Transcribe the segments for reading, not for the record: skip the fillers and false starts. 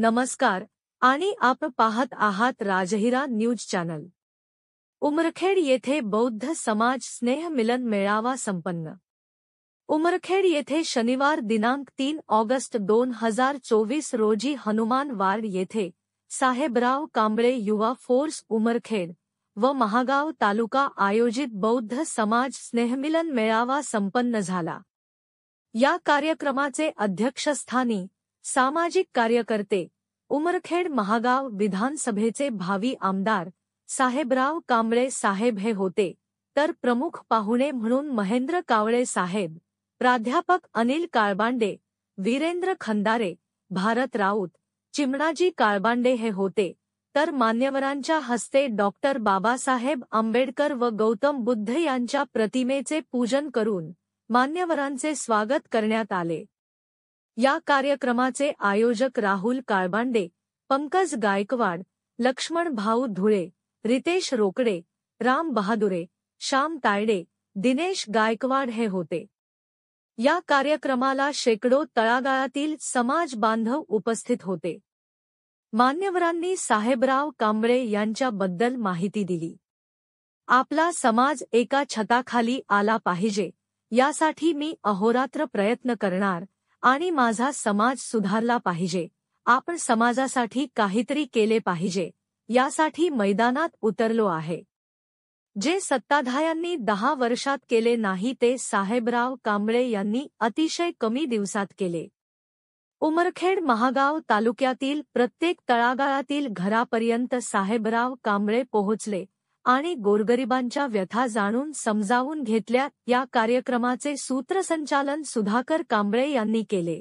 नमस्कार आणि आपण पाहत आहात राजहिरा न्यूज चॅनल। उमरखेड येथे बौद्ध समाज स्नेह मिलन मेळावा संपन्न। उमरखेड येथे शनिवार दिनांक 3 ऑगस्ट 2024 रोजी हनुमान वार्ड येथे साहेबराव कांबळे युवा फोर्स उमरखेड व महागाव तालुका आयोजित बौद्ध समाज स्नेहमिलन मेळावा संपन्न झाला। या कार्यक्रमाचे अध्यक्षस्थानी सामाजिक कार्यकर्ते उमरखेड महागाव विधानसभेचे भावी आमदार साहेबराव कांबळे साहेब हे होते, तर प्रमुख पाहुणे म्हणून महेंद्र कावळे साहेब, प्राध्यापक अनिल काळबांडे, वीरेंद्र खंदारे, भारत राऊत, चिमणाजी काळबांडे हे होते, तर मान्यवरांच्या हस्ते डॉक्टर बाबासाहेब आंबेडकर व गौतम बुद्ध यांच्या प्रतिमेचे पूजन करून मान्यवरांचे स्वागत करण्यात आले। या कार्यक्रमाचे आयोजक राहुल काळबांडे, पंकज गायकवाड, लक्ष्मण भाऊ धुळे, रितेश रोकडे, राम बहादुरे, श्याम तायडे, दिनेश गायकवाड हे होते। या कार्यक्रमाला शेकडो तळागाळातील समाज बांधव उपस्थित होते। मान्यवरांनी साहेबराव कांबळे यांच्याबद्दल माहिती दिली। आपला समाज एका छताखाली आला पाहिजे, यासाठी मी अहोरात्र प्रयत्न करणार आणि माझा समाज सुधारला पाहिजे। आपण समाजासाठी काहीतरी केले पाहिजे, यासाठी मैदानात उतरलो आहे। जे सत्ताधाऱ्यांनी 10 वर्षात केले नाही ते साहेबराव कांबळे यांनी अतिशय कमी दिवसात केले। उमरखेड महागाव तालुक्यातील प्रत्येक तळागाळातील घरापर्यंत साहेबराव कांबळे पोहोचले आणि गोरगरिबांच्या व्यथा जाणून समजावून घेतल्या। या कार्यक्रमाचे सूत्रसंचालन सुधाकर कांबळे यांनी केले।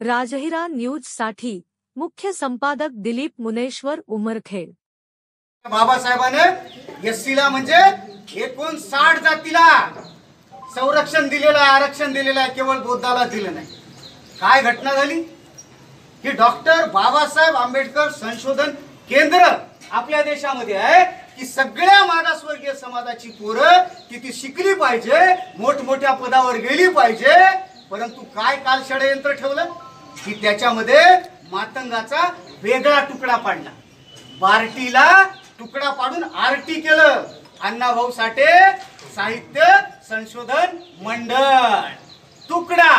राजहिरा न्यूज साठी मुख्य संपादक दिलीप मुनेश्वर, उमरखेड। बाबासाहेबांनी एससीला म्हणजे 59 जातीला संरक्षण दिलेलं आहे, आरक्षण दिलेलं आहे, केवळ बौद्धाला दिलं नाही। काय घटना झाली की डॉक्टर बाबासाहेब आंबेडकर संशोधन केंद्र आपल्या देशामध्ये आहे की सगळ्या मागासवर्गीय समाजाची पोरं किती शिकली पाहिजे, मोठमोठ्या पदावर गेली पाहिजे। परंतु काय काल षडयंत्र ठेवलं की त्याच्यामध्ये मातंगाचा वेगळा तुकडा पाडला, बार्टीला तुकडा पाडून आरटी केलं, अण्णाभाऊ साठे साहित्य संशोधन मंडळ तुकडा।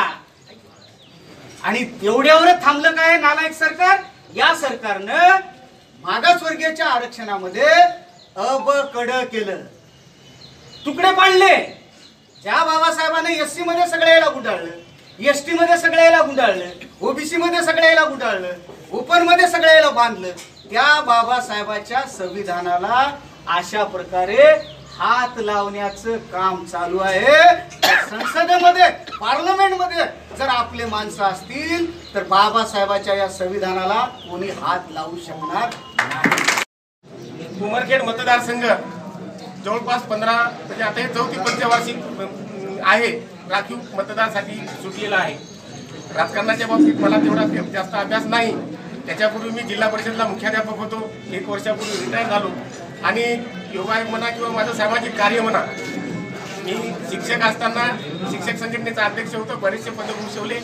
आणि एवढ्यावरच थांबलं काय नालायक सरकार? या सरकारनं मागासवर्गीयच्या आरक्षणामध्ये अबकड केलं, तुकडे पाडले। ज्या बाबासाहेबांनी एससी मध्ये सगळ्याला गुंडाळलं, एसटी मध्ये सगळ्याला गुंडाळलं, ओबीसी मध्ये सगळ्याला गुंडाळलं, ओपन मध्ये सगळ्याला बांधलं, त्या बाबासाहेबाच्या संविधानाला अशा प्रकारे हात लावण्याचं काम चालू आहे। संसदेमध्ये, पार्लमेंटमध्ये जर आपले माणसं असतील तर बाबासाहेबाच्या या संविधानाला कोणी हात लावू शकणार नाही। उमरखेड मतदारसंघ जवळपास 15 म्हणजे आता हे 4थी पंचवार्षिक आहे, राखीव मतदारासाठी सुटलेला आहे। राजकारणाच्या बाबतीत मला तेवढा जास्त अभ्यास नाही। त्याच्यापूर्वी मी जिल्हा परिषदला मुख्याध्यापक होतो, 1 वर्षापूर्वी रिटायर झालो आणि योगा म्हणा किंवा माझं सामाजिक कार्य म्हणा, मी शिक्षक असताना शिक्षक संघटनेचा अध्यक्ष होतो, बरेचसे पद भूषवले।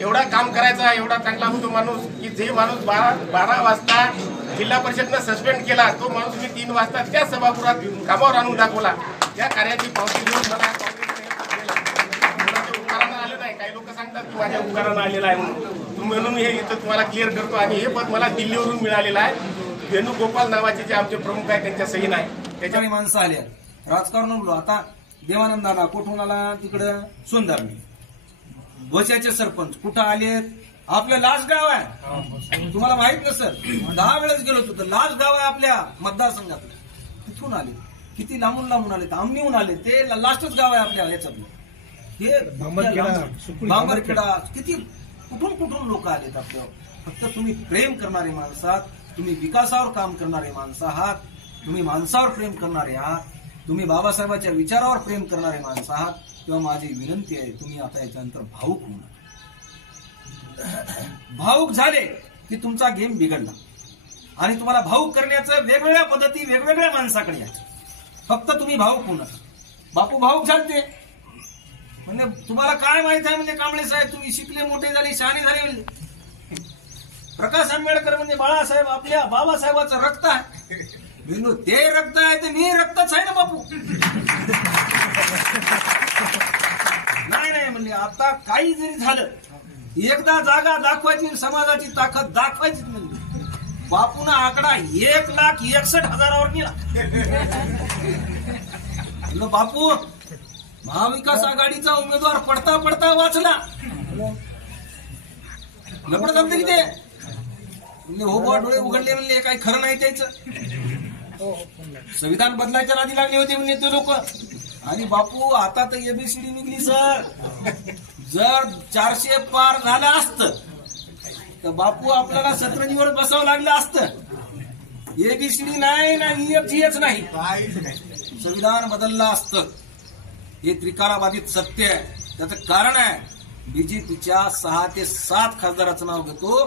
एवढा काम करायचा, एवढा चांगला होतो माणूस की जे माणूस 12 वाजता जिल्हा परिषदनं सस्पेंड केला, तो माणूस मी 3 वाजता त्या सभागृहात कामावर आणून दाखवला। त्या कार्याची पावती घेऊन मला उपकारानं आलं नाही। काही लोक सांगतात की माझ्या उपकारानं आलेला आहे म्हणून हे इथं तुम्हाला क्लिअर करतो। आणि हे पद मला दिल्लीवरून मिळालेलं आहे। वेणुगोपाल नावाचे जे आमचे प्रमुख आहेत त्यांच्या सही नाही, त्याच्याने माणसं आल्या राजकारण बोलू। आता देवानंदाला कुठून आला, तिकडं सुंदरनी भोश्याचे सरपंच कुठं आलेत, आपलं लास्ट गाव आहे, तुम्हाला माहित नसेल, 10 वेळेस गेलो होतो। लास्ट गाव आहे आपल्या मतदारसंघातलं, तिथून आले, किती लांबून लांबून आले, आमनीहून आले, ते लास्टच गाव आहे आपल्या याच्यातलं। हे बांबरखेडा किती कुठून कुठून लोक आलेत आपल्यावर। फक्त तुम्ही प्रेम करणारे माणसं आहात, तुम्ही विकासावर काम करणारे माणसं आहात, तुम्ही माणसावर प्रेम करणारे आहात, तुम्ही बाबासाहेबांच्या विचारावर प्रेम करणारे माणसं आहात। तेव्हा माझी विनंती आहे, तुम्ही आता याच्यानंतर भावुक होऊ नका। भावुक झाले की तुमचा गेम बिघडला आणि तुम्हाला भावुक करण्याचं वेगवेगळ्या पद्धती वेगवेगळ्या माणसाकडे या। फक्त तुम्ही भावुक होऊ नका। बापू भावुक झालते म्हणजे तुम्हाला काय माहित आहे म्हणजे कांबळे साहेब, तुम्ही शिकले, मोठे झाले, शहाणे झाले, प्रकाश आंबेडकर म्हणजे बाळासाहेब आपल्या बाबासाहेबाचं रक्त आहे. बिंदू ते रक्त आहे तर मी रक्तच आहे ना बापू. नाही म्हणले आता काही जरी झालं एकदा जागा दाखवायची समाजाची ताकद दाखवायची म्हणजे बापून आकडा 1,61,000 नेला. बापू महाविकास आघाडीचा उमेदवार पडता पडता वाचला. लपड जमते की ते म्हणजे हो बुवा डोळे उघडले म्हणले काही खरं नाही त्याचं. संविधान बदलायच्या नादी लागले होते म्हणजे ते लोक. आणि बापू आता तर एबीसीडी निघली सर. जर 400 पार झालं असतं तर बापू आपल्याला 17 वर बसावं लागलं असतं. एबीसीडी नाही ना EFGH नाही, संविधान बदललं असतं. हे त्रिकालाबाधित सत्य आहे. त्याचं कारण आहे बीजेपीच्या 6 ते 7 खासदाराचं नाव घेतो.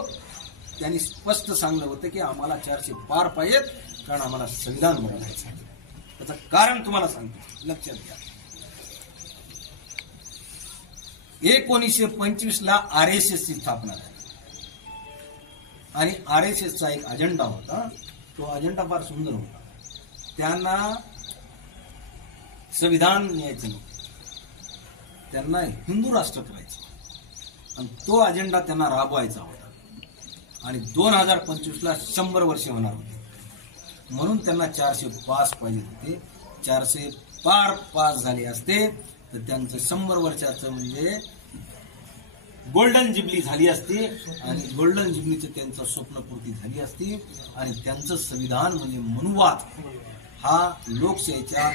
त्यांनी स्पष्ट सांगलं होतं की आम्हाला 400 पार पाहिजेत कारण आम्हाला संविधान बदलायचं. त्याचं कारण तुम्हाला सांगतो, लक्षात घ्या. 1925 ला RSS ची स्थापना झाली आणि RSSचा एक अजेंडा होता. तो अजेंडा फार सुंदर होता. त्यांना संविधान न्यायचं नव्हतं, त्यांना हिंदू राष्ट्र करायचं आणि तो अजेंडा त्यांना राबवायचा होता. आणि 2025 ला 100 वर्षे होणार होते म्हणून त्यांना 400 पास पाहिजे होते. 400 पार पास झाले असते तर त्यांचं 100 वर्षाचं म्हणजे गोल्डन जुबली झाली असती आणि गोल्डन जुबलीचं त्यांचं स्वप्नपूर्ती झाली असती. आणि त्यांचं संविधान म्हणजे मनुवाद हा लोकशाहीच्या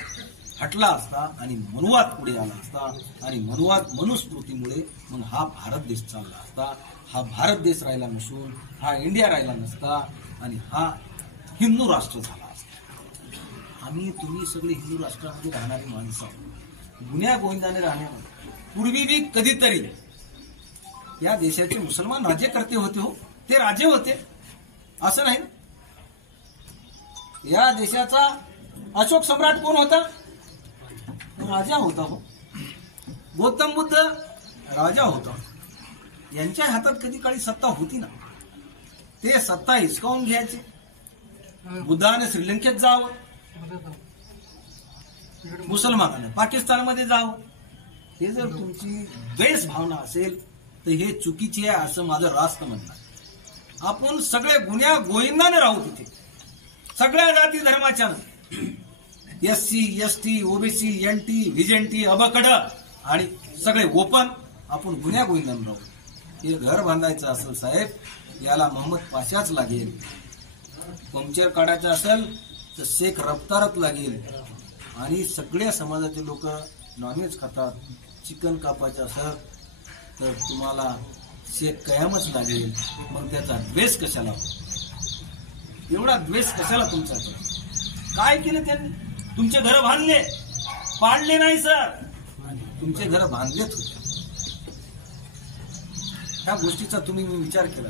हटला असता आणि मनुवाद पुढे आला असता. आणि मनुस्मृतीमुळे मग हा भारत देश चालला असता. हा भारत देश राहिला नसून हा इंडिया राहिला नसता आणि हा हिंदू राष्ट्र झाला असता. आम्ही तुम्ही सगळे हिंदू राष्ट्रामध्ये राहणारी माणसं गुन्ह्या गोविंदाने राहण्यामध्ये पूर्वी बी कधीतरी या देशाचे मुसलमान राज्यकर्ते होते. हो ते राजे होते असं नाही. या देशाचा अशोक सम्राट कोण होता? राजा होता. हो गौतम बुद्ध राजा होता. यांच्या हातात कधी काळी सत्ता होती ना. ते सत्ता हिसकावून घ्यायची. बुद्धाने श्रीलंकेत जावं, मुसलमानाने पाकिस्तानमध्ये जावं. हे जर तुमची द्वेष भावना असेल तर हे चुकीचे आहे असं माझं रास्त म्हणणं. आपण सगळे गुन्ह्या गोविंदाने राहू तिथे, सगळ्या जाती धर्माच्या, SC ST OBC NT व्हिजेंटी अबकड आणि सगळे ओपन आपण गुन्ह्या गोविंदाने राहू. हे घर बांधायचं असेल साहेब याला मोहम्मद पाशाच लागेल. पंक्चर काढायचं असेल तर शेख रफ्तारच लागेल. आणि सगळ्या समाजाचे लोक नॉनव्हेज खातात. चिकन कापायचं असेल तर तुम्हाला शेख कयामच लागेल. मग त्याचा द्वेष कशाला? एवढा द्वेष कशाला तुमच्याकडे? काय केलं त्यांनी? तुमचे घर बांधले, पाडले नाही सर, तुमचे घर बांधलेच होते. ह्या गोष्टीचा तुम्ही विचार केला.